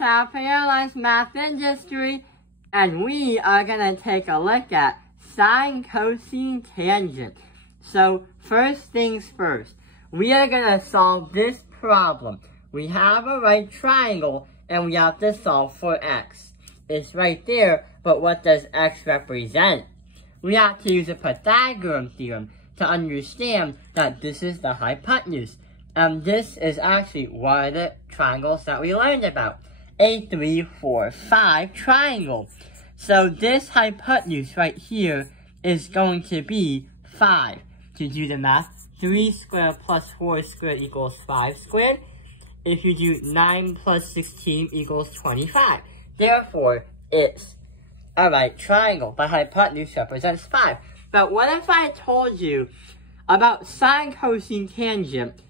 to our Paralyzed Math Industry, and we are going to take a look at sine cosine tangent. So first things first, we are going to solve this problem. We have a right triangle and we have to solve for x. It's right there, but what does x represent? We have to use a Pythagorean theorem to understand that this is the hypotenuse. And this is actually one of the triangles that we learned about. A 3, 4, 5 triangle. So this hypotenuse right here is going to be 5. To do the math, 3 squared plus 4 squared equals 5 squared. If you do 9 plus 16 equals 25. Therefore, it's a right triangle. The hypotenuse represents 5. But what if I told you about sine cosine tangent?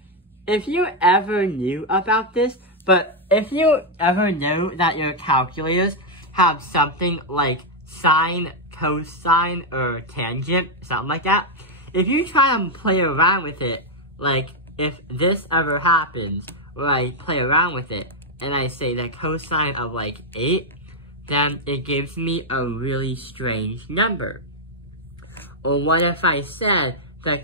If you ever knew about this, but if you ever know that your calculators have something like sine, cosine, or tangent, something like that, if you try to play around with it, like if this ever happens, where I play around with it, and I say the cosine of like 8, then it gives me a really strange number. Or what if I said the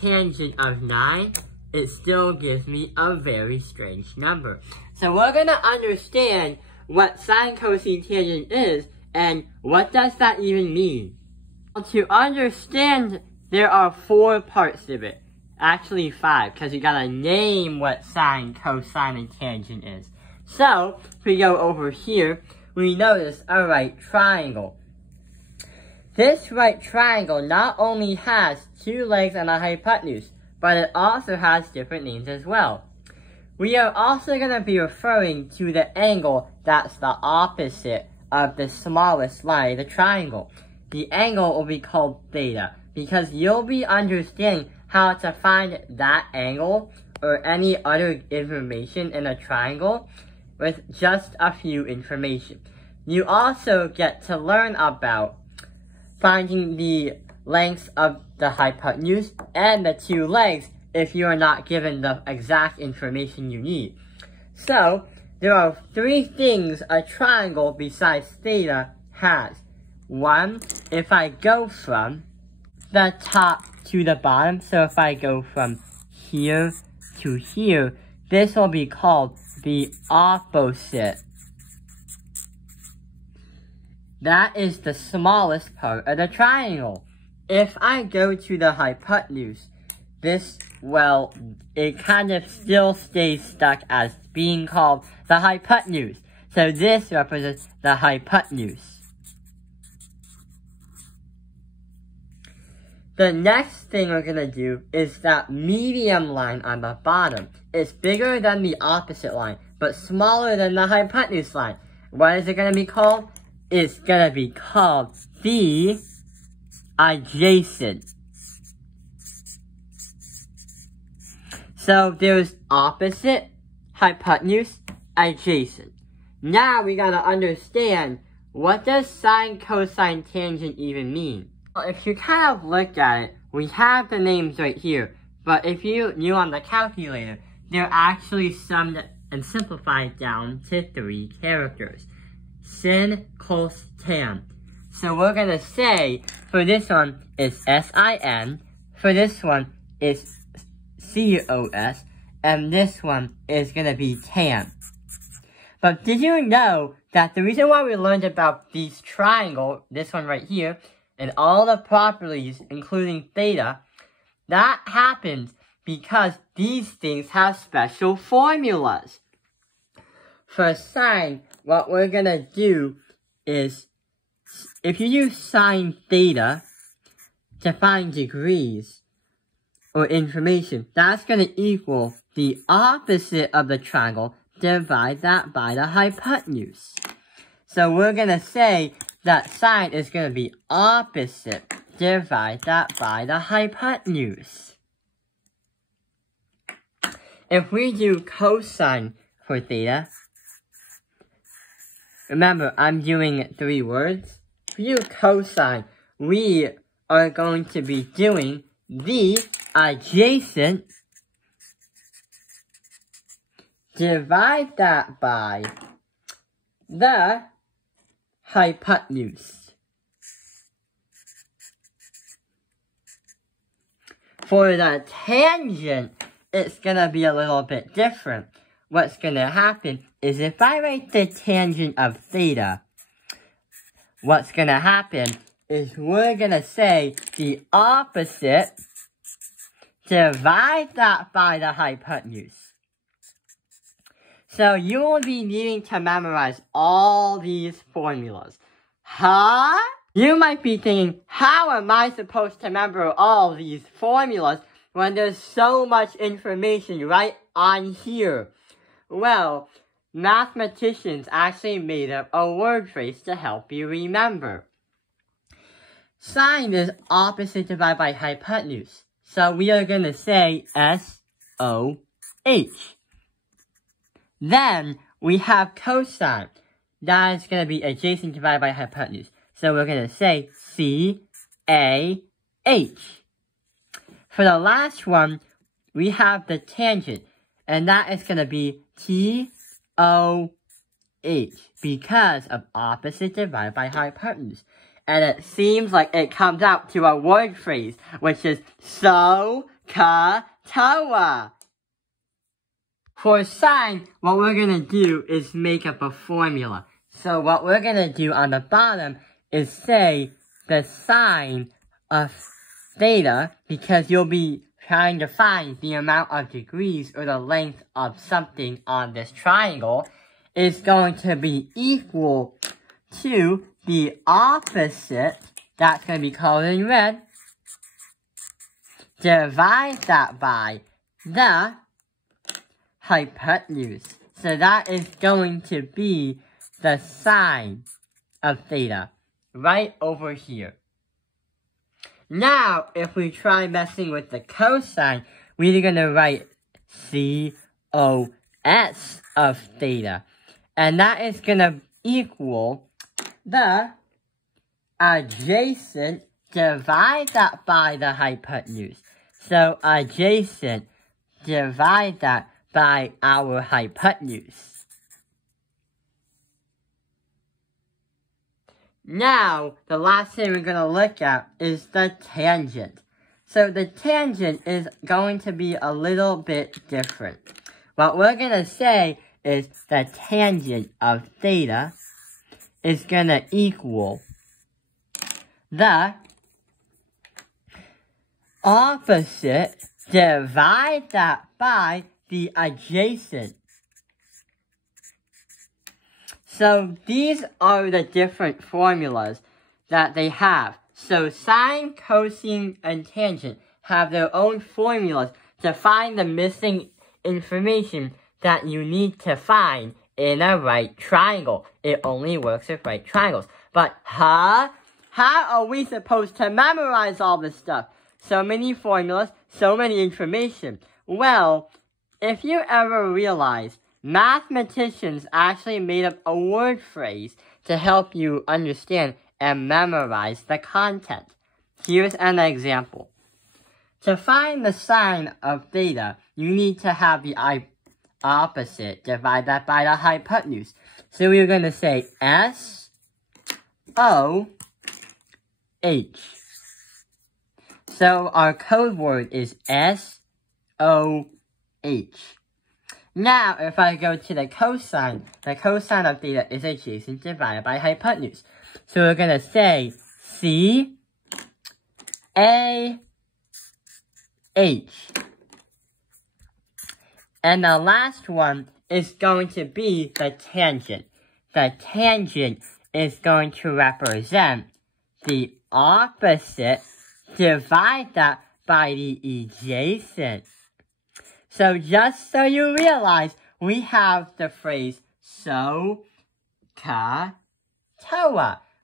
tangent of 9, it still gives me a very strange number. So we're going to understand what sine cosine tangent is, and what does that even mean? Well, to understand, there are 4 parts of it. Actually 5, because you gotta name what sine, cosine, and tangent is. So, if we go over here, we notice a right triangle. This right triangle not only has 2 legs and a hypotenuse, but it also has different names as well. We are also going to be referring to the angle that's the opposite of the smallest line of the triangle. The angle will be called theta, because you'll be understanding how to find that angle or any other information in a triangle with just a few information. You also get to learn about finding the lengths of the hypotenuse and the 2 legs if you are not given the exact information you need. So, there are 3 things a triangle besides theta has. 1, if I go from the top to the bottom, so if I go from here to here, this will be called the opposite. That is the smallest part of the triangle. If I go to the hypotenuse, this, well, it kind of still stays stuck as being called the hypotenuse. So this represents the hypotenuse. The next thing we're going to do is that medium line on the bottom. It's bigger than the opposite line, but smaller than the hypotenuse line. What is it going to be called? It's going to be called the adjacent. So there's opposite, hypotenuse, adjacent. Now we gotta understand, what does sine cosine tangent even mean? Well, if you kind of look at it, we have the names right here, but if you knew on the calculator, they're actually summed and simplified down to 3 characters. Sine, cos, tan. So we're gonna say, for this one, it's sin, for this one, it's cos, and this one is gonna be tan. But did you know that the reason why we learned about these triangle, this one right here, and all the properties, including theta, that happens because these things have special formulas. For sine, what we're gonna do is, if you use sine theta to find degrees or information, that's gonna equal the opposite of the triangle, divide that by the hypotenuse. So we're gonna say that sine is gonna be opposite, divide that by the hypotenuse. If we do cosine for theta, remember I'm doing 3 words. If we do cosine, we are going to be doing the adjacent, divide that by the hypotenuse. For the tangent, it's going to be a little bit different. What's going to happen is if I write the tangent of theta, what's going to happen is we're going to say the opposite, divide that by the hypotenuse. So you will be needing to memorize all these formulas. Huh? You might be thinking, how am I supposed to remember all these formulas when there's so much information right on here? Well, mathematicians actually made up a word phrase to help you remember. Sine is opposite divided by hypotenuse. So we are going to say SOH. Then we have cosine. That is going to be adjacent divided by hypotenuse. So we're going to say CAH. For the last one, we have the tangent. And that is going to be TOH because of opposite divided by hypotenuse. And it seems like it comes out to a word phrase, which is SOHCAHTOA. For sine, what we're going to do is make up a formula. So what we're going to do on the bottom is say the sine of theta, because you'll be trying to find the amount of degrees or the length of something on this triangle, is going to be equal to the opposite, that's going to be colored in red, divide that by the hypotenuse. So that is going to be the sine of theta, right over here. Now, if we try messing with the cosine, we're going to write COS of theta. And that is going to equal the adjacent, divide that by the hypotenuse. So adjacent, divide that by our hypotenuse. Now, the last thing we're going to look at is the tangent. So the tangent is going to be a little bit different. What we're going to say is the tangent of theta is going to equal the opposite, divide that by the adjacent. So these are the different formulas that they have. So sine, cosine, and tangent have their own formulas to find the missing information that you need to find in a right triangle. It only works with right triangles. But how are we supposed to memorize all this stuff? So many formulas, so many information. Well, if you ever realize mathematicians actually made up a word phrase to help you understand and memorize the content. Here's an example. To find the sine of theta, you need to have the opposite, divide that by the hypotenuse. So we're going to say SOH. So our code word is SOH. Now, if I go to the cosine of theta is adjacent divided by hypotenuse. So we're going to say CAH. And the last one is going to be the tangent. The tangent is going to represent the opposite, divide that by the adjacent. So just so you realize, we have the phrase SOHCAHTOA,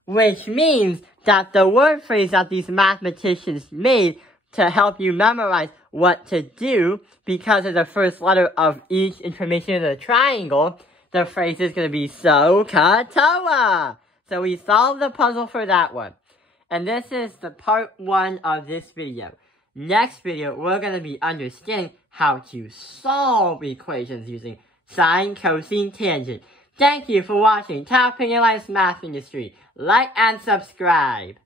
which means that the word phrase that these mathematicians made to help you memorize what to do, because of the first letter of each information in the triangle, the phrase is going to be SOHCAHTOA. So we solved the puzzle for that one. And this is the part 1 of this video. Next video, we're going to be understanding how to solve equations using sine, cosine, tangent. Thank you for watching Top Opinion Life's Math Industry. Like and subscribe.